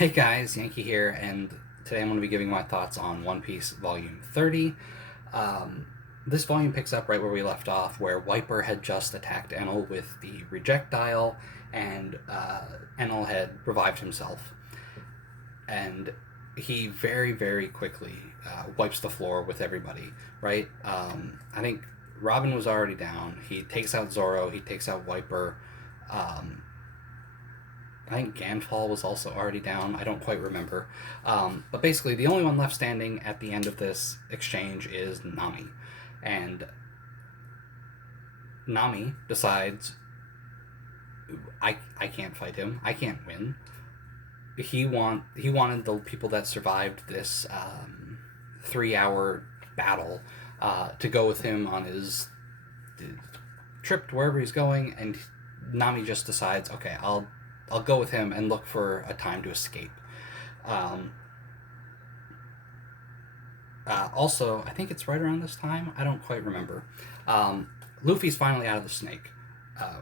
Hey guys, Yankee here, and today I'm going to be giving my thoughts on One Piece Volume 30. Um, this volume picks up right where we left off, where Wiper had just attacked Enel with the Rejectile, and Enel had revived himself. And he very, very quickly wipes the floor with everybody, right? I think Robin was already down. He takes out Zoro, he takes out Wiper. Um, I think Ganfall was also already down. I don't quite remember. But basically, the only one left standing at the end of this exchange is Nami. And Nami decides, I can't fight him. I can't win. He wanted the people that survived this 3 hour battle to go with him on his trip to wherever he's going, and Nami just decides, okay, I'll go with him and look for a time to escape. Um, Also, I think it's right around this time. I don't quite remember. Um, Luffy's finally out of the snake.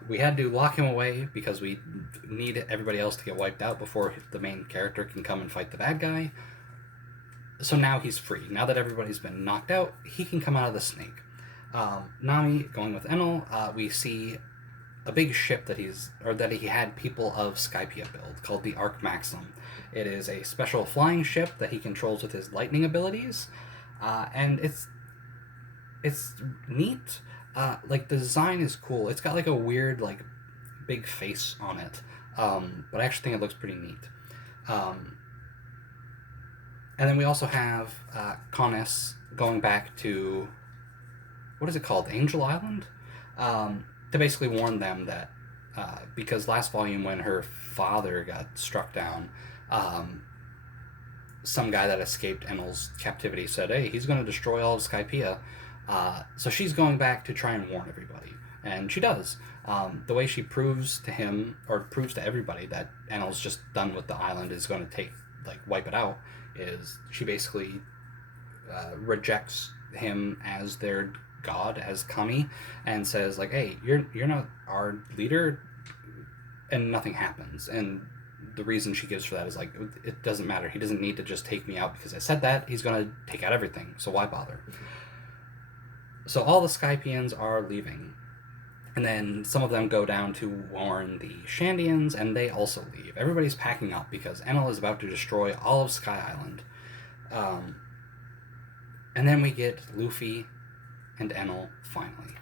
We had to lock him away because we need everybody else to get wiped out before the main character can come and fight the bad guy. So now he's free. Now that everybody's been knocked out, he can come out of the snake. Nami going with Enel. We see a big ship that he had people of Skypiea build called the Arc Maxim. It is a special flying ship that he controls with his lightning abilities, and it's neat. Like the design is cool. It's got like a weird like big face on it, but I actually think it looks pretty neat. Um, and then we also have Connes going back to, what is it called, Angel Island, to basically warn them that because last volume when her father got struck down, some guy that escaped Enel's captivity said, "Hey, he's going to destroy all of Skypiea." So she's going back to try and warn everybody, and she does. The way she proves to him, or proves to everybody, that Enel's just done with the island, is going to wipe it out, is she basically rejects him as their god, as Kami, and says like, "Hey, you're not our leader," and nothing happens. And the reason she gives for that is like, it doesn't matter. He doesn't need to just take me out because I said that. He's gonna take out everything. So why bother? So all the Skypians are leaving, and then some of them go down to warn the Shandians, and they also leave. Everybody's packing up because Enel is about to destroy all of Sky Island. Um, and then we get Luffy and Enel finally.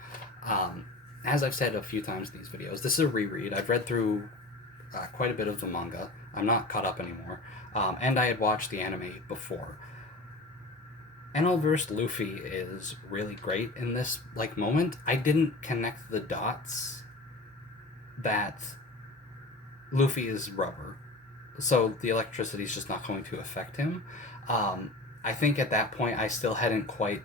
As I've said a few times in these videos, this is a reread. I've read through quite a bit of the manga. I'm not caught up anymore. And I had watched the anime before. Enel vs. Luffy is really great in this moment. I didn't connect the dots that Luffy is rubber, so the electricity is just not going to affect him. I think at that point I still hadn't quite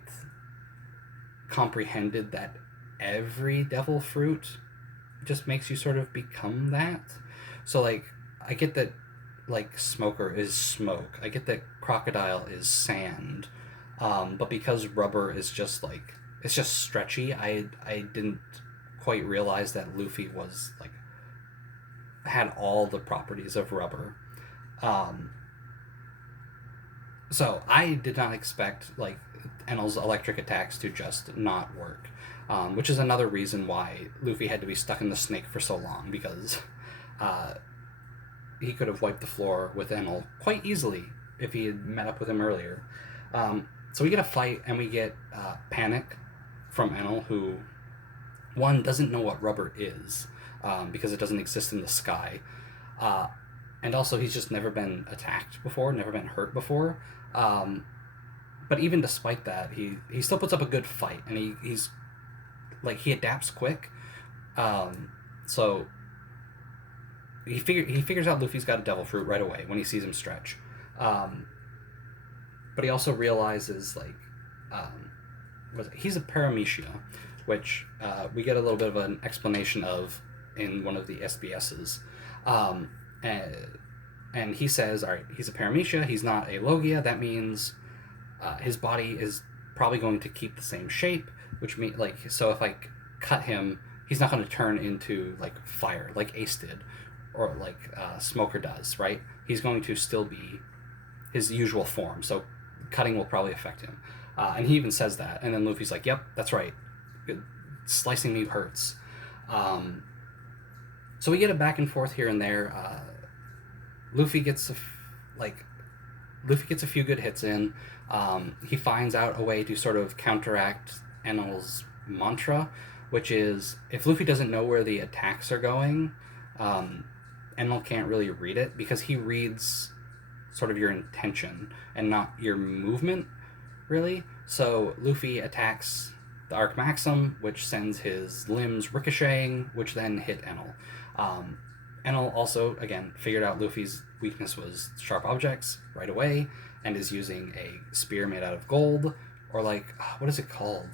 comprehended that every devil fruit just makes you sort of become that. So I get that smoker is smoke. I get that crocodile is sand. But because rubber is just it's just stretchy, I didn't quite realize that Luffy was had all the properties of rubber. Um, so I did not expect Enel's electric attacks to just not work, which is another reason why Luffy had to be stuck in the snake for so long, because he could have wiped the floor with Enel quite easily if he had met up with him earlier. So we get a fight, and we get Panic from Enel, who, one, doesn't know what rubber is, because it doesn't exist in the sky. And also, he's just never been attacked before, never been hurt before. But even despite that, he still puts up a good fight, and he's he adapts quick. So he figures out Luffy's got a devil fruit right away when he sees him stretch. But he also realizes he's a paramecia, which we get a little bit of an explanation of in one of the SBSs. And he says, all right, he's a paramecia, he's not a Logia. That means his body is probably going to keep the same shape, which means so if I cut him, he's not going to turn into fire like Ace did. or like Smoker does, right? He's going to still be his usual form, so cutting will probably affect him. And he even says that, and then Luffy's like, "Yep, that's right. Slicing me hurts." Um, so we get a back and forth here and there. Luffy gets like Luffy gets a few good hits in. He finds out a way to sort of counteract Enel's mantra, which is if Luffy doesn't know where the attacks are going, um, Enel can't really read it because he reads sort of your intention and not your movement, really. So Luffy attacks the Arc Maxim, which sends his limbs ricocheting, which then hit Enel. Um, Enel also, again, figured out Luffy's weakness was sharp objects right away and is using a spear made out of gold, or like, what is it called?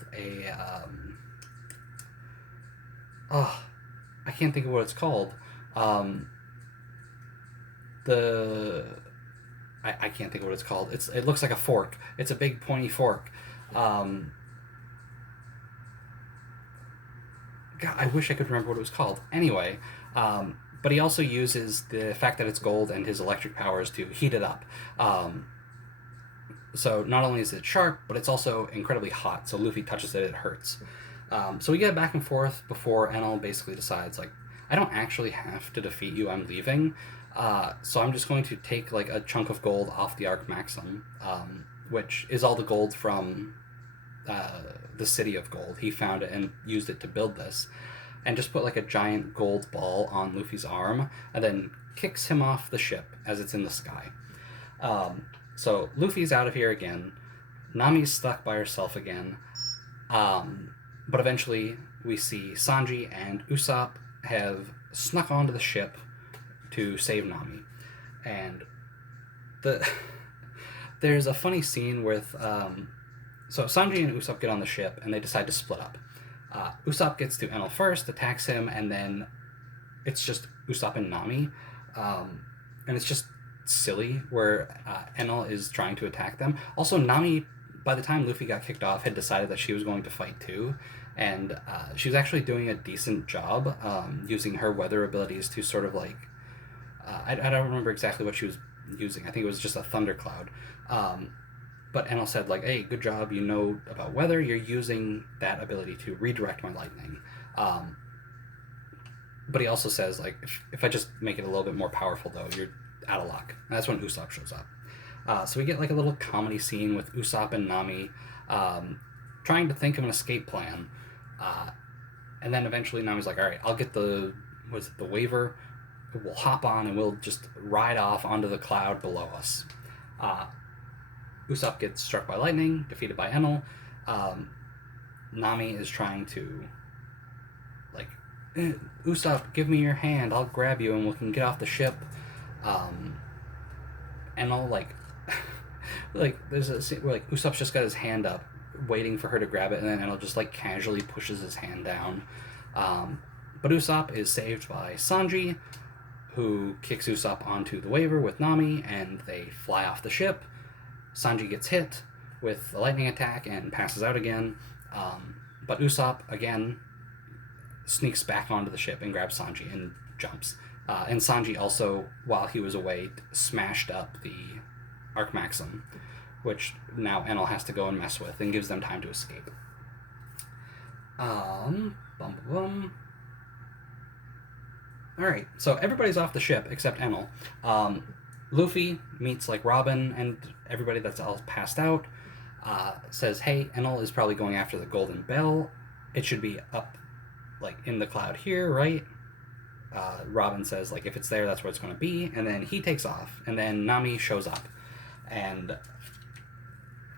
Oh, I can't think of what it's called. Um, the I can't think of what it's called. It looks like a fork. It's a big pointy fork. Um, God, I wish I could remember what it was called. Anyway, but he also uses the fact that it's gold and his electric powers to heat it up. So not only is it sharp, but it's also incredibly hot. So Luffy touches it, it hurts. So we get back and forth before Enel basically decides, like, I don't actually have to defeat you. I'm leaving. So I'm just going to take like a chunk of gold off the Arc Maxim, which is all the gold from the City of Gold. He found it and used it to build this, and just put like a giant gold ball on Luffy's arm, and then kicks him off the ship as it's in the sky. So Luffy's out of here again. Nami's stuck by herself again. But eventually we see Sanji and Usopp have snuck onto the ship to save Nami. And there's a funny scene with so Sanji and Usopp get on the ship and they decide to split up. Usopp gets to Enel first, attacks him, and then it's just Usopp and Nami. And it's just silly where Enel is trying to attack them. Also, Nami, by the time Luffy got kicked off, had decided that she was going to fight too. And she was actually doing a decent job using her weather abilities to sort of like... I don't remember exactly what she was using. I think it was just a thundercloud. But Enel said, like, hey, good job, you know about weather, you're using that ability to redirect my lightning. But he also says, like, if I just make it a little bit more powerful, though, you're out of luck. And that's when Usopp shows up. So we get, like, a little comedy scene with Usopp and Nami trying to think of an escape plan. And then eventually Nami's like, all right, I'll get the waiver, we'll hop on and we'll just ride off onto the cloud below us. Usopp gets struck by lightning, defeated by Enel. Nami is trying to, like, Usopp, give me your hand, I'll grab you and we can get off the ship. Enel, like, like, there's a scene where, like, Usopp's just got his hand up, waiting for her to grab it, and then Enel just, like, casually pushes his hand down. But Usopp is saved by Sanji, who kicks Usopp onto the waiver with Nami, and they fly off the ship. Sanji gets hit with a lightning attack and passes out again. But Usopp, again, sneaks back onto the ship and grabs Sanji and jumps. And Sanji also, while he was away, smashed up the Arc Maxim, which now Enel has to go and mess with and gives them time to escape. Alright, so everybody's off the ship except Enel. Luffy meets, like, Robin and everybody that's all passed out, says, hey, Enel is probably going after the Golden Bell. It should be up, like, in the cloud here, right? Robin says, like, if it's there, that's where it's going to be. And then he takes off, and then Nami shows up. And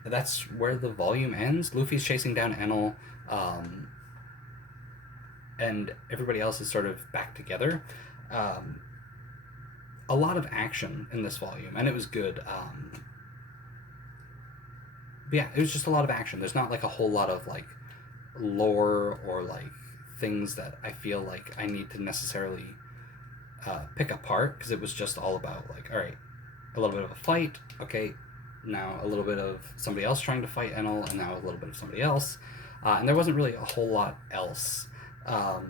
that's where the volume ends. Luffy's chasing down Enel, and everybody else is sort of back together. A lot of action in this volume, and it was good. But yeah, it was just a lot of action. There's not, like, a whole lot of, like, lore or, like, things that I feel like I need to necessarily pick apart, because it was just all about, like, all right, a little bit of a fight, okay, now a little bit of somebody else trying to fight Enel, and now a little bit of somebody else, and there wasn't really a whole lot else. All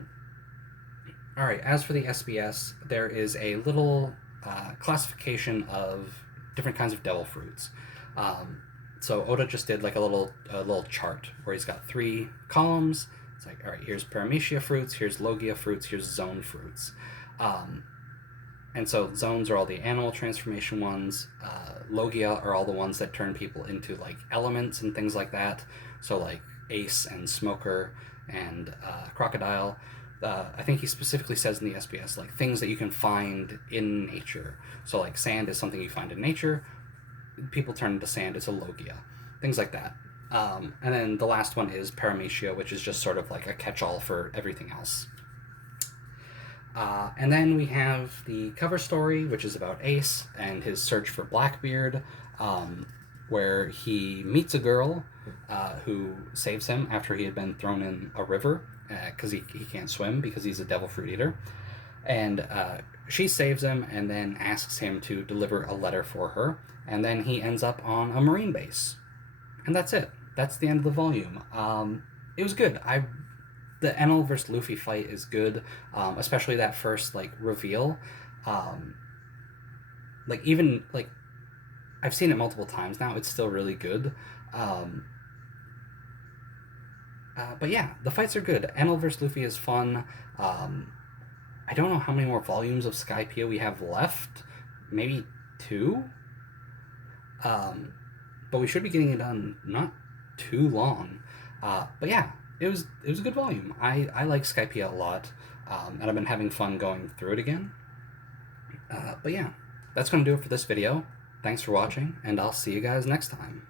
All right, as for the SBS, there is a little classification of different kinds of devil fruits. Um, so Oda just did like a little chart where he's got 3 columns. It's like, all right, here's Paramecia fruits, here's Logia fruits, here's zone fruits. Um, and so zones are all the animal transformation ones. Logia are all the ones that turn people into like elements and things like that. So like Ace and Smoker and Crocodile. I think he specifically says in the SBS like things that you can find in nature. So like sand is something you find in nature. People turn into sand. It's a Logia. Things like that. And then the last one is Paramecia, which is just sort of like a catch-all for everything else. And then we have the cover story, which is about Ace and his search for Blackbeard, where he meets a girl who saves him after he had been thrown in a river because he can't swim because he's a devil fruit eater. And she saves him and then asks him to deliver a letter for her. And then he ends up on a Marine base. And that's it. That's the end of the volume. It was good. The Enel versus Luffy fight is good, especially that first like reveal. Like even like I've seen it multiple times now. It's still really good. But yeah, the fights are good. Enel versus Luffy is fun. I don't know how many more volumes of Skypiea we have left. Maybe 2. But we should be getting it done not too long. But yeah, it was a good volume. I like Skypiea a lot, and I've been having fun going through it again. But yeah, that's going to do it for this video. Thanks for watching, and I'll see you guys next time.